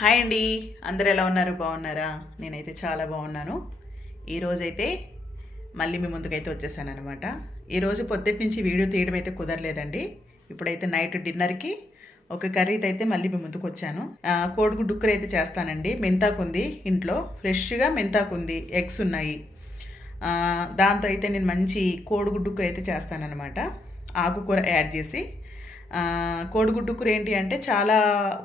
Hi అండి, అందరూ ఎలా ఉన్నారు? బాగున్నారా? నేనైతే చాలా బాగున్నాను. ఈరోజైతే మళ్ళీ మీ ముందుకైతే వచ్చేసాను అనమాట. ఈరోజు పొద్దుటి నుంచి వీడియో తీయడం అయితే కుదరలేదండి. ఇప్పుడైతే నైట్ డిన్నర్కి ఒక కర్రీతో అయితే మళ్ళీ మీ ముందుకు వచ్చాను. కోడిగుడ్డు ఉక్కర అయితే చేస్తానండి. మెంతాకు ఉంది ఇంట్లో, ఫ్రెష్గా మెంతాకు ఉంది, ఎగ్స్ ఉన్నాయి. దాంతో అయితే నేను మంచి కోడిగుడ్డు ఉక్కర అయితే చేస్తానన్నమాట. ఆకుకూర యాడ్ చేసి. కోడిగుడ్డు కూర ఏంటి అంటే చాలా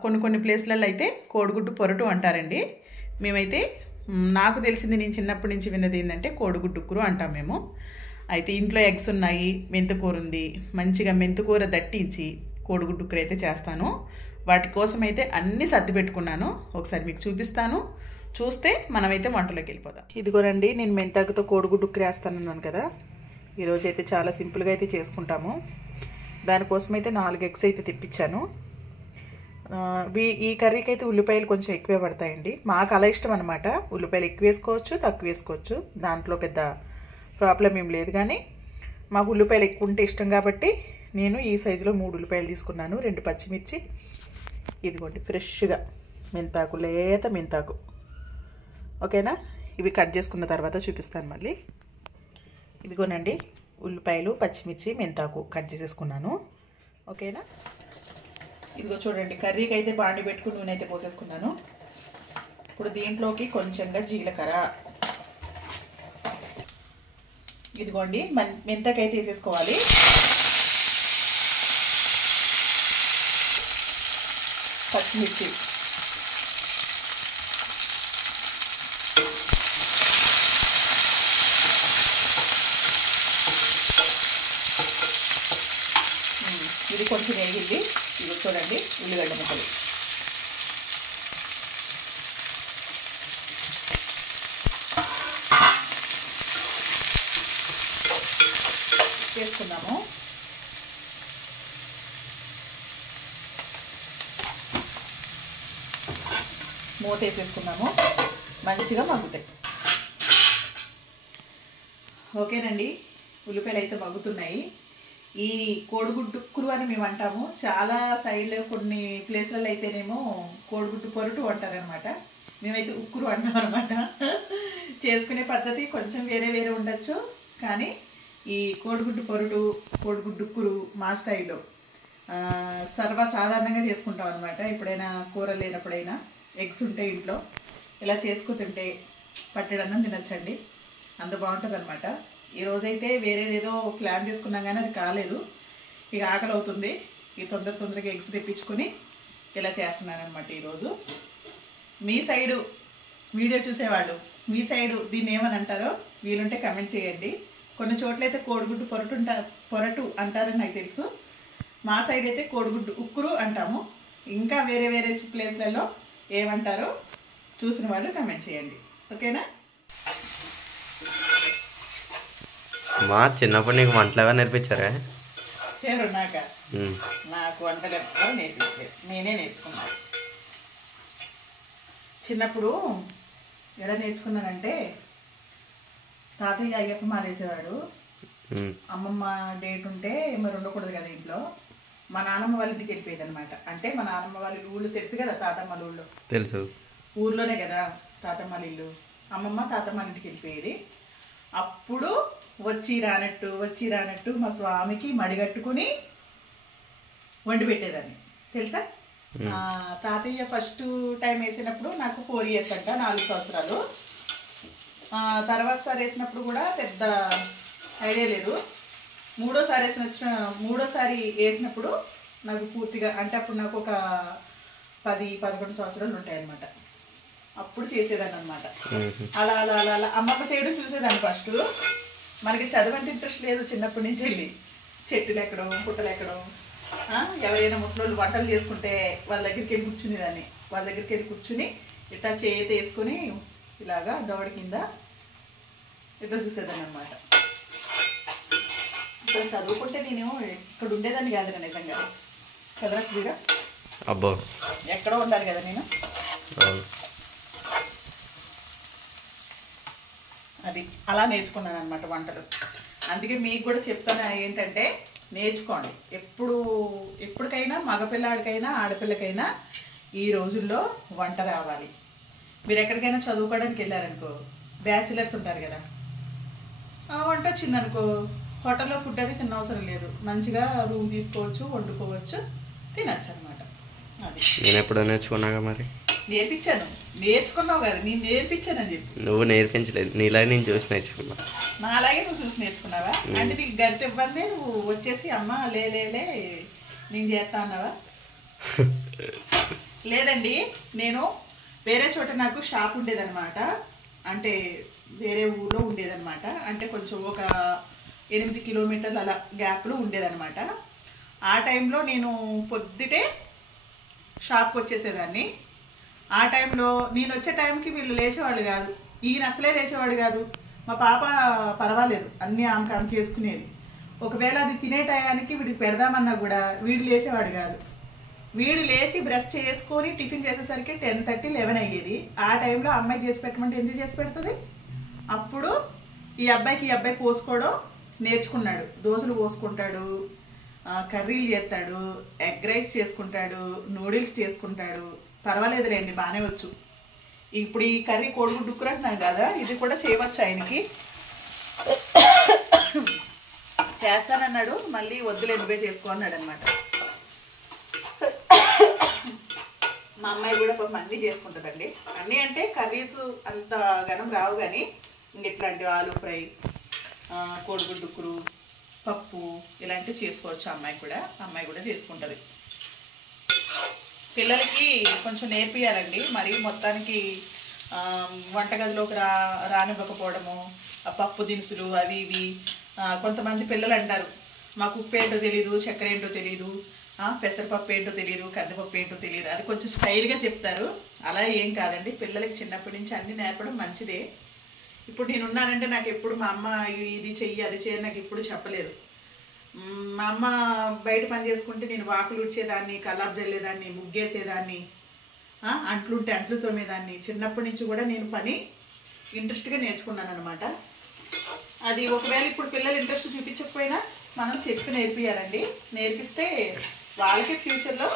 కొన్ని ప్లేస్లలో అయితే కోడిగుడ్డు పొరటు అంటారండి. మేమైతే నాకు తెలిసింది, నేను చిన్నప్పటి నుంచి విన్నది ఏంటంటే కోడిగుడ్డు కూర అంటాం మేము. అయితే ఇంట్లో ఎగ్స్ ఉన్నాయి, మెంతుకూర ఉంది. మంచిగా మెంతుకూర దట్టించి కోడిగుడ్డు కూర అయితే చేస్తాను. వాటి కోసం అయితే అన్నీ సర్ది పెట్టుకున్నాను. ఒకసారి మీకు చూపిస్తాను, చూస్తే మనమైతే వంటలోకి వెళ్ళిపోదాం. ఇదిగోనండి, నేను మెంతాకుతో కోడిగుడ్డు కూర వేస్తానన్నాను కదా. ఈరోజు అయితే చాలా సింపుల్గా అయితే చేసుకుంటాము. దానికోసం అయితే 4 ఎగ్స్ అయితే తెప్పించాను. ఈ కర్రీకి అయితే ఉల్లిపాయలు కొంచెం ఎక్కువే పడతాయండి. మాకు అలా ఇష్టం అనమాట. ఉల్లిపాయలు ఎక్కువ వేసుకోవచ్చు, తక్కువ వేసుకోవచ్చు, దాంట్లో పెద్ద ప్రాబ్లం ఏం లేదు. కానీ మాకు ఉల్లిపాయలు ఎక్కువ ఉంటే ఇష్టం కాబట్టి నేను ఈ సైజులో 3 ఉల్లిపాయలు తీసుకున్నాను, 2 పచ్చిమిర్చి. ఇదిగోండి ఫ్రెష్గా మెంతాకు, లేత మెంతాకు. ఓకేనా? ఇవి కట్ చేసుకున్న తర్వాత చూపిస్తాను మళ్ళీ. ఇదిగోనండి ఉల్లిపాయలు, పచ్చిమిర్చి, మెంతాకు కట్ చేసేసుకున్నాను. ఓకేనా? ఇదిగో చూడండి, కర్రీకి అయితే బాండి పెట్టుకుని నూనె అయితే పోసేసుకున్నాను. ఇప్పుడు దీంట్లోకి కొంచెంగా జీలకర్ర, ఇదిగోండి మెంతాకైతే వేసేసుకోవాలి. పచ్చిమిర్చి, ఇది కొంచెం వేగింది. ఇది చూడండి ఉల్లిగడ్డ ముక్కలు, వేసుకున్నాము. మూత వేసేసుకున్నాము, మంచిగా మగ్గుతాయి. ఓకేనండి, ఉల్లిపాయలు అయితే మగ్గుతున్నాయి. ఈ కోడిగుడ్డు ఉక్కురు అని మేము అంటాము. చాలా సైడ్లో కొన్ని ప్లేస్లలో అయితేనేమో కోడిగుడ్డు పొరటు అంటారనమాట. మేమైతే ఉక్కురు అంటాం అనమాట. చేసుకునే పద్ధతి కొంచెం వేరే వేరే ఉండొచ్చు, కానీ ఈ కోడిగుడ్డు పొరటు, కోడిగుడ్డు ఉక్కురు మా స్టైల్లో సర్వసాధారణంగా చేసుకుంటాం అనమాట. ఎప్పుడైనా కూర లేనప్పుడైనా ఎగ్స్ ఉంటే ఇంట్లో ఇలా చేసుకుంటుంటే పట్టెడన్నం తినచ్చండి, అంత బాగుంటుంది అనమాట. ఈరోజైతే వేరేదేదో ప్లాన్ చేసుకున్నాం కానీ అది కాలేదు. ఇక ఆకలి అవుతుంది. ఈ తొందరగా ఎగ్స్ తెప్పించుకొని ఇలా చేస్తున్నాను అనమాట ఈరోజు. మీ సైడు వీడియో చూసేవాళ్ళు, మీ సైడు దీన్ని ఏమని అంటారో వీలుంటే కమెంట్ చేయండి. కొన్ని చోట్లయితే కోడిగుడ్డు పొరటు అంటారని నాకు తెలుసు. మా సైడ్ అయితే కోడిగుడ్డు ఉక్కురు అంటాము. ఇంకా వేరే ప్లేస్లలో ఏమంటారో చూసిన వాళ్ళు కమెంట్ చేయండి. ఓకేనా? మా చిన్నప్పుడు నీకు వంటలు ఎవరు నేర్పించారా? నాకు వంటలు ఎవరు నేర్పించలేదు, నేనే నేర్చుకున్నాను. చిన్నప్పుడు ఎలా నేర్చుకున్నానంటే, తాతయ్య అయ్యప్ప మాలేసేవాడు. అమ్మమ్మ డేట్ ఉంటే మరి ఉండకూడదు కదా ఇంట్లో. మా నాన్నమ్మ వాళ్ళ ఇంటికి వెళ్ళిపోయేది అనమాట. అంటే మా నాన్నమ్మ వాళ్ళ ఊళ్ళు తెలుసు కదా, తాతమ్మల ఊళ్ళో. తెలుసు, ఊర్లోనే కదా తాతమ్మల ఇల్లు. అమ్మమ్మ తాతమ్మల ఇంటికి వెళ్ళిపోయేది. అప్పుడు వచ్చి రానట్టు మా స్వామికి మడిగట్టుకుని వండి పెట్టేదాన్ని, తెలుసా? తాతయ్య ఫస్ట్ టైం వేసినప్పుడు నాకు 4 years అంట, 4 సంవత్సరాలు. తర్వాతసారి వేసినప్పుడు కూడా పెద్ద ఐడియా లేదు. మూడోసారి వేసినప్పుడు నాకు పూర్తిగా, అంటే అప్పుడు నాకు ఒక 10-11 సంవత్సరాలు ఉంటాయన్నమాట. అప్పుడు చేసేదాన్ని అనమాట. అలా అలా అలా అలా అమ్మమ్మ చేయడం చూసేదాన్ని ఫస్ట్. మనకి చదువు అంటే ఇంట్రెస్ట్ లేదు చిన్నప్పటి నుంచి. వెళ్ళి చెట్టులు ఎక్కడం, పుట్టలు ఎక్కడం, ఎవరైనా ముసలోళ్ళు వంటలు చేసుకుంటే వాళ్ళ దగ్గరికి వెళ్ళి కూర్చునేదాన్ని. వాళ్ళ దగ్గరికి వెళ్ళి కూర్చుని ఇట్లా చేతి వేసుకొని ఇలాగా దవడ కింద ఇట్లా చూసేదాన్ని అనమాట. ఇప్పుడు చదువుకుంటే నేను ఇక్కడ ఉండేదాన్ని కాదు నిజంగా కదా. శ్రీగా అబ్బో, ఎక్కడో ఉండాలి కదా నేను. అది అలా నేర్చుకున్నాను అనమాట వంటలు. అందుకే మీకు కూడా చెప్తాను ఏంటంటే, నేర్చుకోండి. ఎప్పటికైనా మగపిల్లాడికైనా ఆడపిల్లకైనా ఈ రోజుల్లో వంట రావాలి. మీరు ఎక్కడికైనా చదువుకోవడానికి వెళ్ళారనుకో, బ్యాచిలర్స్ ఉంటారు కదా, వంట వచ్చిందనుకో హోటల్లో ఫుడ్ అది తినవసరం లేదు, మంచిగా రూమ్ తీసుకోవచ్చు, వండుకోవచ్చు, తినచ్చు అనమాట. అది నేను ఎప్పుడో నేర్చుకున్నాగా మరి. నేర్పించాను, నేర్చుకున్నావు కదా, నేను నేర్పించానని చెప్పి. నువ్వు నేర్పించలేదు, నీలా నేను చూసి నేర్చుకున్నా. నా అలాగే నువ్వు చూసి నేర్చుకున్నావా? అంటే నీకు గరిట ఇవ్వండి, నువ్వు వచ్చేసి అమ్మ లేలే నేను చేస్తా అన్నావా? లేదండి, నేను వేరే చోట నాకు షాప్ ఉండేదన్నమాట, అంటే వేరే ఊళ్ళో ఉండేదన్నమాట, అంటే కొంచెం ఒక 8 కిలోమీటర్లు అలా గ్యాప్లో ఉండేదన్నమాట. ఆ టైంలో నేను పొద్దుటే షాప్కి వచ్చేసేదాన్ని. ఆ టైంలో నేను వచ్చే టైంకి వీళ్ళు లేచేవాళ్ళు కాదు, ఈయన అసలే లేచేవాడు కాదు. మా పాప పర్వాలేదు, అన్నీ ఆమె చేసుకునేది. ఒకవేళ అది తినే టయానికి వీడికి పెడదామన్నా కూడా వీడు లేచేవాడు కాదు. వీడు లేచి బ్రష్ చేసుకొని టిఫిన్ చేసేసరికి 10:30, 11 అయ్యేది. ఆ టైంలో అమ్మాయికి చేసి పెట్టమంటే ఎందుకు చేసి పెడుతుంది? అప్పుడు ఈ అబ్బాయి పోసుకోవడం నేర్చుకున్నాడు. దోశలు పోసుకుంటాడు, కర్రీలు చేస్తాడు, ఎగ్ రైస్ చేసుకుంటాడు, నూడిల్స్ చేసుకుంటాడు. పర్వాలేదు రండి, బాగానే వచ్చు. ఇప్పుడు ఈ కర్రీ కోడిగుడ్డు ఉక్కురు అంటున్నాను కదా, ఇది కూడా చేయవచ్చు ఆయనకి. చేస్తానన్నాడు, మళ్ళీ వద్దులే నువ్వే చేసుకో అన్నాడు అనమాట. మా అమ్మాయి కూడా పాపం అన్నీ చేసుకుంటుందండి. అన్నీ అంటే కర్రీస్ అంత ఘనం రావు, కానీ ఇట్లాంటివి ఆలు ఫ్రై, కోడిగుడ్డు ఉక్కురు, పప్పు ఇలాంటివి చేసుకోవచ్చు. అమ్మాయి కూడా చేసుకుంటుంది. పిల్లలకి కొంచెం నేర్పియాలండి, మరి మొత్తానికి వంటగదిలోకి రానివ్వకపోవడము, పప్పు దినుసులు అవి ఇవి. కొంతమంది పిల్లలు అంటారు, మాకు ఉప్పు ఏంటో తెలీదు, చక్కెర ఏంటో తెలీదు, పెసరపప్పు ఏంటో తెలియదు, కందిపప్పు ఏంటో తెలియదు. అది కొంచెం స్టైల్గా చెప్తారు. అలా ఏం కాదండి, పిల్లలకి చిన్నప్పటి నుంచి అన్నీ నేర్పడం మంచిదే. ఇప్పుడు నేనున్నానంటే నాకు ఎప్పుడు మా అమ్మ ఇది చెయ్యి అది చెయ్యి నాకు ఎప్పుడు చెప్పలేదు. మా అమ్మ బయట పని చేసుకుంటే నేను వాకులు ఉడ్చేదాన్ని, కల్లాపు జల్లేదాన్ని, ముగ్గేసేదాన్ని, అంట్లుంటే అంట్లు తోమేదాన్ని. చిన్నప్పటి నుంచి కూడా నేను పని ఇంట్రెస్ట్గా నేర్చుకున్నాను అనమాట. అది ఒకవేళ ఇప్పుడు పిల్లలు ఇంట్రెస్ట్ చూపించకపోయినా మనం చెప్పి నేర్పియాలండి. నేర్పిస్తే వాళ్ళకి ఫ్యూచర్లో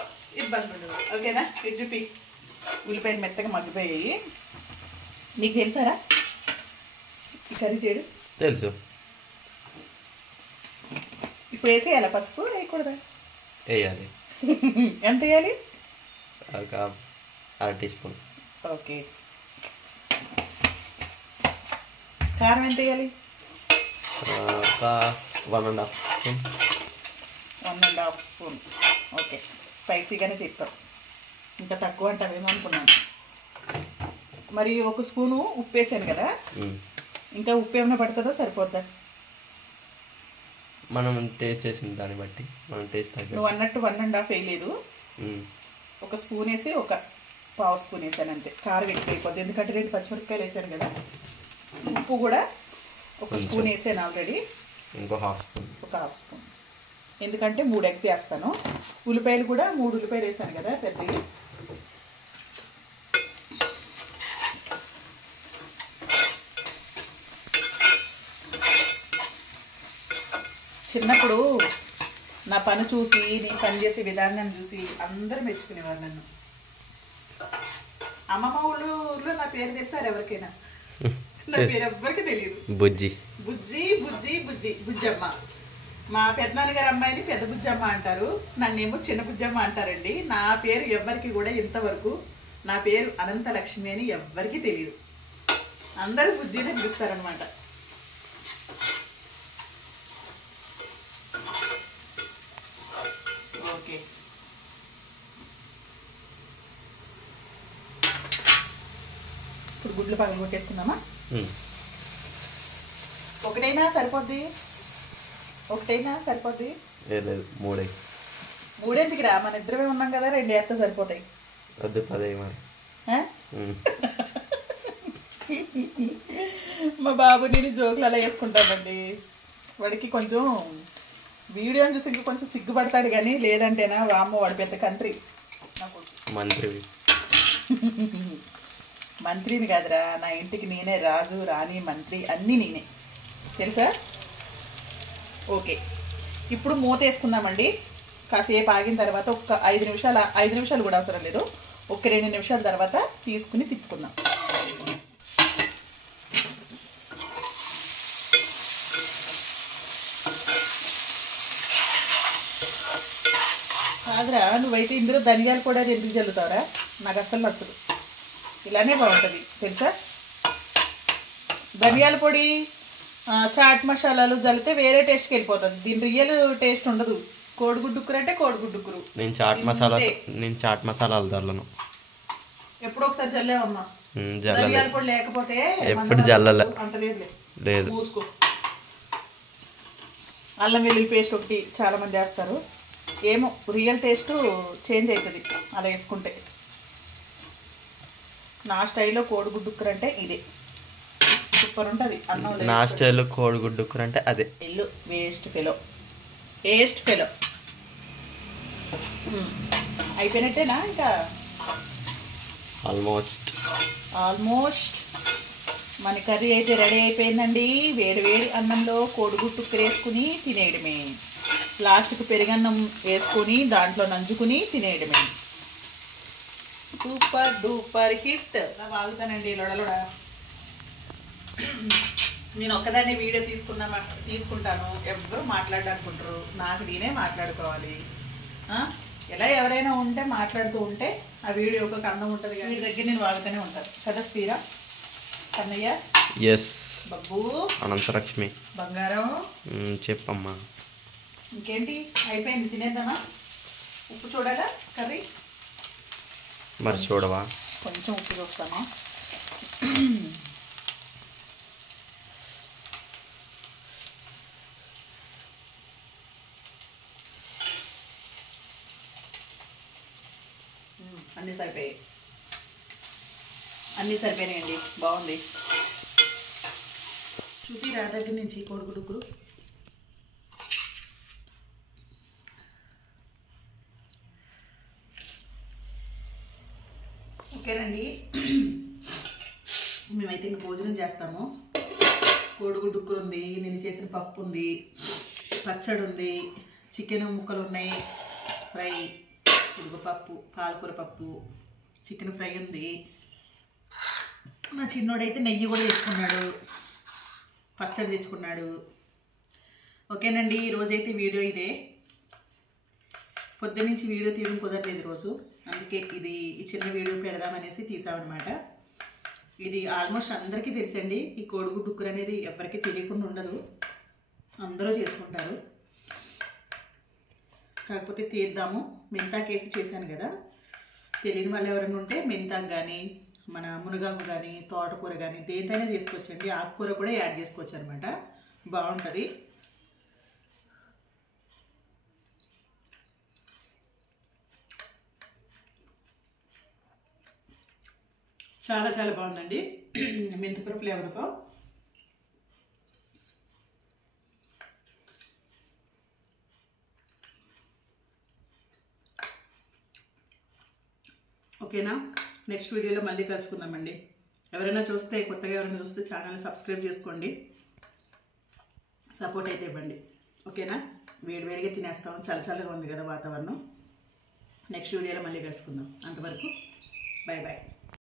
ఇబ్బంది ఉండదు. ఓకేనా? ఇది చూపి, ఉల్లిపాయలు మెత్తగా మగ్గిపోయాయి. నీకు తెలుసారా ఈ కర్రీ చేయడు? తెలుసు. ఇప్పుడు వేసేయాలా పసుపు? వేయకూడదా? వేయాలి. ఎంత వేయాలి? ఒక 1/2 టీ స్పూన్. ఓకే. కారం ఎంత వేయాలి? ఒక 1.5 స్పూన్. 1.5 స్పూన్. ఓకే, స్పైసీగానే చెప్తాం. ఇంకా తక్కువ అంటావేమో అనుకున్నాను. మరి 1 స్పూను ఉప్పు వేసాను కదా, ఇంకా ఉప్పు ఏమైనా పడుతుందా సరిపోద్దా? మనం టేస్ట్ చేసిన దాన్ని బట్టి మనం టేస్ట్. నువ్వు అన్నట్టు 1.5 వేయలేదు, 1 స్పూన్ వేసి 1/4 స్పూన్ వేసాను అంతే. కారం ఎక్కువ అయిపోద్ది, ఎందుకంటే 2 పచ్చిమిరపకాయలు వేసాను కదా. ఉప్పు కూడా 1 స్పూన్ వేసాను ఆల్రెడీ, ఇంకో 1/2 స్పూన్. 1/2 స్పూన్, ఎందుకంటే 3 ఎగ్స్ వేస్తాను. ఉల్లిపాయలు కూడా 3 ఉల్లిపాయలు వేసాను కదా పెద్దవి. చిన్నప్పుడు నా పని చూసి, నేను పనిచేసే విధానాన్ని చూసి అందరూ మెచ్చుకునేవారు నన్ను. అమ్మమ్మ ఊళ్ళో నా పేరు తెలుసారు ఎవరికైనా? నా పేరు ఎవ్వరికి తెలియదు. బుజ్జి బుజ్జి బుజ్జి బుజ్జి బుజ్జమ్మ. మా పెద్దనాన్నగారు అమ్మాయిని పెద్ద బుజ్జమ్మ అంటారు, నన్నేమో చిన్న బుజ్జమ్మ అంటారండి. నా పేరు ఎవ్వరికి కూడా ఇంతవరకు నా పేరు అనంతలక్ష్మి అని ఎవ్వరికి తెలియదు. అందరూ బుజ్జినే పిలుస్తారనమాట. ఓకే, ఇప్పుడు గుడ్లు పగలు కొట్టేసుకుందామా? ఒకటైనా సరిపోద్ది? లేదు, 3. 3 ఎందుకు రా, మన ఇద్దరమే ఉన్నాం కదా, 2 వేస్తే సరిపోతాయి. వద్దు 10 మరి. మా బాబు నేను జోకులు అలా వేసుకుంటానండి. వాడికి కొంచెం వీడియోని చూసి ఇంకా కొంచెం సిగ్గుపడతాడు, కానీ లేదంటేనా వామ్మో వాడు పెద్ద కంట్రీ. మంత్రిని కాదురా, నా ఇంటికి నేనే రాజు, రాణి, మంత్రి అన్నీ నేనే, తెలుసా? ఓకే, ఇప్పుడు మూత వేసుకుందామండి. కాసేపు ఆగిన తర్వాత ఒక 5 నిమిషాలు కూడా అవసరం లేదు, ఒక 2 నిమిషాల తర్వాత తీసుకుని తిప్పుకుందాం. కాదురా, నువ్వైతే ఇందులో ధనియాల పొడి అది ఎందుకు చల్లుతావురా? నాకు అస్సలు నచ్చదు. ఇలానే బాగుంటుంది తెలుసా. ధనియాల పొడి చాట్ మసాలాలు చల్లితే వేరే టేస్ట్కి వెళ్ళిపోతుంది. దీని రియల్ టేస్ట్ ఉండదు. కోడిగుడ్డుక్కురు అంటే కోడిగుడ్డుక్కురు. నేను చాట్ మసాలాలు చల్లను. ఎప్పుడో ఒకసారి చల్లేవమ్మా. ధనియాల పొడి లేకపోతే ఎప్పుడు చల్లలే. అంత లేదు. మూసుకో. అల్లం వెల్లుల్లి పేస్ట్ ఒకటి చాలా మంది వేస్తారు. ఏమో రియల్ టేస్ట్ చేంజ్ అవుతుంది అలా వేసుకుంటే. నా స్టైల్లో కోడిగుడ్డుక్కురు అంటే ఇదే సూపర్ ఉంటుంది. అన్నం నా స్టైల్లో కోడిగుడ్డుక్కురు అంటే అదే. ఎల్లు వేస్ట్ ఫెలో అయిపోయినట్టేనా? ఇంకా ఆల్మోస్ట్ మన కర్రీ అయితే రెడీ అయిపోయిందండి. వేడి వేడి అన్నంలో కోడిగుడ్డుక్కురు వేసుకుని తినేయడమే. లాస్ట్కి పెరుగన్నం వేసుకొని దాంట్లో నంచుకుని తినేయడమే. Super duper hit. అలా వాగుతానండి లొడలొడ. నేను ఒక్కదాన్ని వీడియో తీసుకుంటాను. ఎవరు మాట్లాడాలనుకుంటారు. నాకు నేనే మాట్లాడుకోవాలి. ఎలా ఎవరైనా ఉంటే మాట్లాడుతూ ఉంటే ఆ వీడియో ఒక అందం ఉంటుంది. వీడి దగ్గర నేను వాగుతూనే ఉంటాను కదా స్థిరా కన్నయ్య. ఎస్ బబ్బు, అనంతలక్ష్మి, బంగారం. చెప్పమ్మా. ఇంకేంటి అయిపోయింది, తినేద్దామా? ఉప్పు చూడాలా కర్రీ? మరి చూడవా? కొంచెం ఉప్పు చూస్తాను. అన్నీ సరిపోయినాయండి. బాగుంది. చూపిరా దగ్గర నుంచి కోడిగుడ్డుక్కురు. ఓకేనండి, మేమైతే ఇంక భోజనం చేస్తాము. కోడిగుడ్డుక్కురు ఉంది, నేను చేసిన పప్పు ఉంది, పచ్చడి ఉంది, చికెన్ ముక్కలు ఉన్నాయి, ఫ్రై, ఉడుగు పప్పు, పాలకూర పప్పు, చికెన్ ఫ్రై ఉంది. నా చిన్నోడైతే నెయ్యి కూడా తెచ్చుకున్నాడు, పచ్చడి తెచ్చుకున్నాడు. ఓకేనండి, ఈరోజైతే వీడియో ఇదే. పొద్దున్నుంచి వీడియో తీయడం కుదరలేదు రోజు, అందుకే ఈ చిన్న వీడియో పెడదామనేసి తీసామన్నమాట. ఇది ఆల్మోస్ట్ అందరికీ తెలుసండి. ఈ కోడిగుడ్డుక్కురు అనేది ఎవరికి తెలియకుండా ఉండదు, అందరూ చేసుకుంటారు. కాకపోతే తీద్దాము. మెంతాకు వేసి చేశాను కదా, తెలియని వాళ్ళు ఎవరైనా ఉంటే మెంతాకు కానీ మన మునగాకు కానీ తోటకూర కానీ దేనితైనా చేసుకోవచ్చండి. ఆకుకూర కూడా యాడ్ చేసుకోవచ్చు అనమాట, బాగుంటుంది. చాలా చాలా బాగుందండి మెంతికూర ఫ్లేవర్తో. ఓకేనా, నెక్స్ట్ వీడియోలో మళ్ళీ కలుసుకుందామండి. కొత్తగా ఎవరైనా చూస్తే ఛానల్ని సబ్స్క్రైబ్ చేసుకోండి, సపోర్ట్ అయితే ఇవ్వండి. ఓకేనా, వేడివేడిగా తినేస్తాం, చల్లగా ఉంది కదా వాతావరణం. నెక్స్ట్ వీడియోలో మళ్ళీ కలుసుకుందాం. అంతవరకు బాయ్ బాయ్.